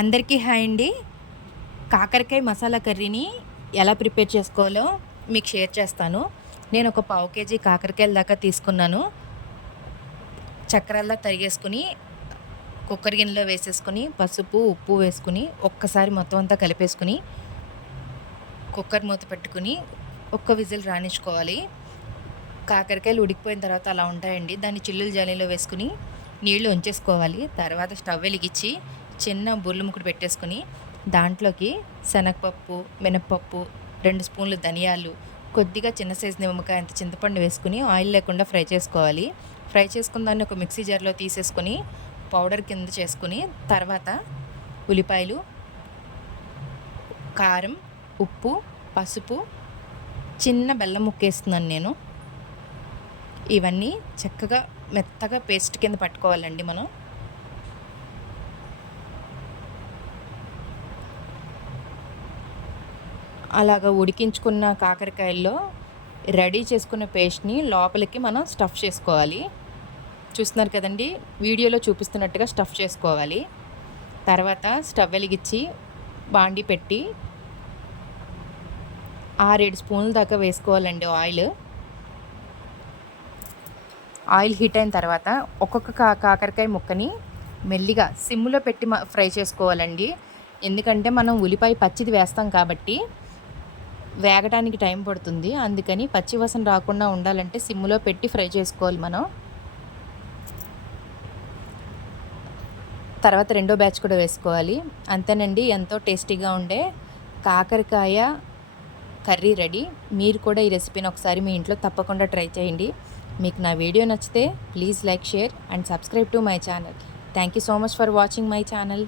అందరికీ హాయ్ అండి. కాకరకాయ మసాలా కర్రీని ఎలా ప్రిపేర్ చేసుకోవాలో మీకు షేర్ చేస్తాను. నేను ఒక పావు కేజీ కాకరకాయల దాకా తీసుకున్నాను. చక్రాల్లా తరిగేసుకుని కుక్కర్ గిన్నెలో వేసేసుకుని పసుపు ఉప్పు వేసుకుని ఒక్కసారి మొత్తం అంతా కలిపేసుకుని కుక్కర్ మూత పెట్టుకుని ఒక్క విజిల్ రాణించుకోవాలి కాకరకాయలు ఉడికిపోయిన తర్వాత అలా ఉంటాయండి. దాన్ని చిల్లులు జాలీలో వేసుకుని నీళ్ళు ఉంచేసుకోవాలి. తర్వాత స్టవ్ వెలిగించి చిన్న బుర్లు ముక్కుడు పెట్టేసుకుని దాంట్లోకి శనగపప్పు మినప్పప్పు రెండు స్పూన్లు ధనియాలు కొద్దిగా చిన్న సైజు నిమ్మకాయ అంత చింతపండు వేసుకుని ఆయిల్ లేకుండా ఫ్రై చేసుకోవాలి. ఫ్రై చేసుకున్న దాన్ని ఒక మిక్సీ జార్లో తీసేసుకుని పౌడర్ కింద చేసుకుని తర్వాత ఉల్లిపాయలు కారం ఉప్పు పసుపు చిన్న బెల్లం ముక్కేస్తున్నాను నేను. ఇవన్నీ చక్కగా మెత్తగా పేస్ట్ కింద పట్టుకోవాలండి మనం. అలాగ ఉడికించుకున్న కాకరకాయల్లో రెడీ చేసుకున్న పేస్ట్ని లోపలికి మనం స్టఫ్ చేసుకోవాలి. చూస్తున్నారు కదండి? వీడియోలో చూపిస్తున్నట్టుగా స్టఫ్ చేసుకోవాలి. తర్వాత స్టవ్ వెలిగించి బాండి పెట్టి ఆరేడు స్పూన్ల దాకా వేసుకోవాలండి ఆయిల్. ఆయిల్ హీట్ అయిన తర్వాత ఒక్కొక్క కా కాకరకాయ ముక్కని మెల్లిగా సిమ్లో పెట్టి ఫ్రై చేసుకోవాలండి. ఎందుకంటే మనం ఉల్లిపాయ పచ్చిది వేస్తాం కాబట్టి వేగడానికి టైం పడుతుంది. అందుకని పచ్చివాసన రాకుండా ఉండాలంటే సిమ్లో పెట్టి ఫ్రై చేసుకోవాలి మనం. తర్వాత రెండో బ్యాచ్ కూడా వేసుకోవాలి. అంతేనండి ఎంతో టేస్టీగా ఉండే కాకరకాయ కర్రీ రెడీ. మీరు కూడా ఈ రెసిపీని ఒకసారి మీ ఇంట్లో తప్పకుండా ట్రై చేయండి. మీకు నా వీడియో నచ్చితే please like share and subscribe to my channel. Thank you so much for watching my channel.